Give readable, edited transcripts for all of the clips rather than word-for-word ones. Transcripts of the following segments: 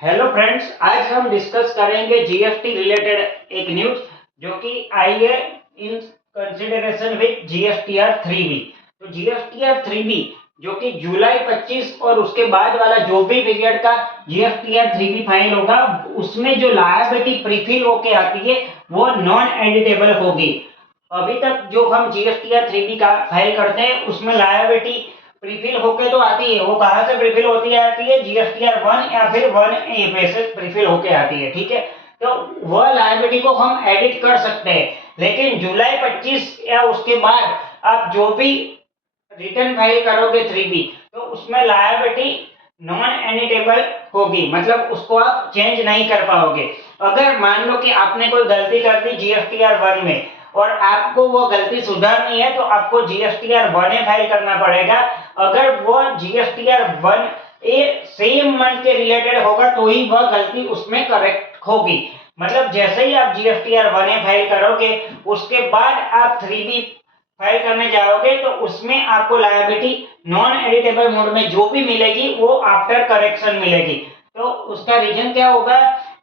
Hello friends, आज हम discuss करेंगे जीएसटी रिलेटेड एक न्यूज जो कि आई है in consideration with GSTR 3B। तो जीएसटीआर 3B जो कि जुलाई 25 और उसके बाद वाला जो भी पीरियड का जीएसटीआर 3B फाइल होगा उसमें जो लायबिलिटी प्रीफिल होके आती है वो नॉन एडिटेबल होगी। अभी तक जो हम जीएसटीआर 3B का फाइल करते हैं उसमें लायबिलिटी प्रीफिल होके तो आती है। वो कहाँ से प्रीफिल होती आती है? जीएसटीआर 1 या फिर 1A पे से प्रीफिल होके आती है। ठीक है, तो वह लायबिलिटी को हम एडिट कर सकते हैं, लेकिन जुलाई 25 या उसके बाद आप जो भी रिटर्न फाइल करोगे 3B तो उसमें लायबिलिटी नॉन एडिटेबल होगी, मतलब उसको आप चेंज नहीं कर पाओगे। अगर मान लो कि आपने कोई गलती कर दी जीएसटीआर 1 में और आपको वो गलती सुधारनी है तो आपको जीएसटीआर 1A फाइल करना पड़ेगा। अगर वो जीएसटीआर 1A सेम मंथ के रिलेटेड होगा तो ही वह गलती उसमें करेक्ट होगी। मतलब जैसे ही आप जीएसटीआर 1A फाइल करोगे उसके बाद आप 3B फाइल करने जाओगे तो उसमें आपको लायबिलिटी नॉन एडिटेबल मोड में जो भी मिलेगी वो आफ्टर करेक्शन मिलेगी। तो उसका रीजन क्या होगा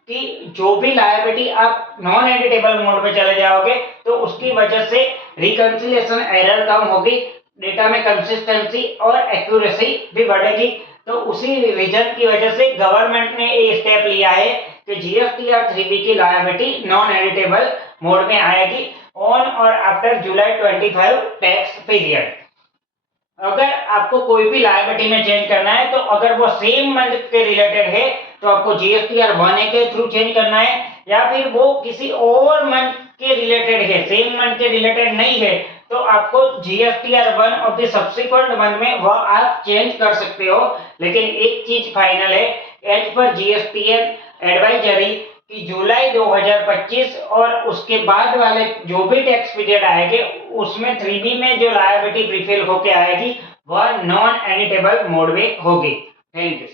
कि जो भी लायबिलिटी आप नॉन एडिटेबल मोड में चले जाओगे तो उसकी वजह से रिकंसिलिएशन एरर कम होगी, डेटा में कंसिस्टेंसी और एक्यूरेसी भी बढ़ेगी। तो उसी रीजन की वजह से गवर्नमेंट ने ये स्टेप लिया है कि जीएसटीआर 3B की लायबिलिटी नॉन एडिटेबल मोड में आएगी ऑन और आफ्टर जुलाई 25 टैक्स पीरियड। अगर आपको कोई भी लायबिलिटी में चेंज करना है तो अगर वो सेम मंथ के रिलेटेड है तो आपको जीएसटीआर 1A के थ्रू चेंज करना है, या फिर वो किसी और मंथ के रिलेटेड है, सेम मंथ के रिलेटेड नहीं है, तो आपको GSTR 1 of the subsequent month में वह आप चेंज कर सकते हो। लेकिन एक चीज फाइनल है, एज पर जीएसटीएन एडवाइजरी कि जुलाई 2025 और उसके बाद वाले जो भी टैक्स पीरियड आएंगे उसमें 3B में जो लायबिलिटी प्रीफिल होके आएगी वह नॉन एडिटेबल मोड में होगी। Thank you.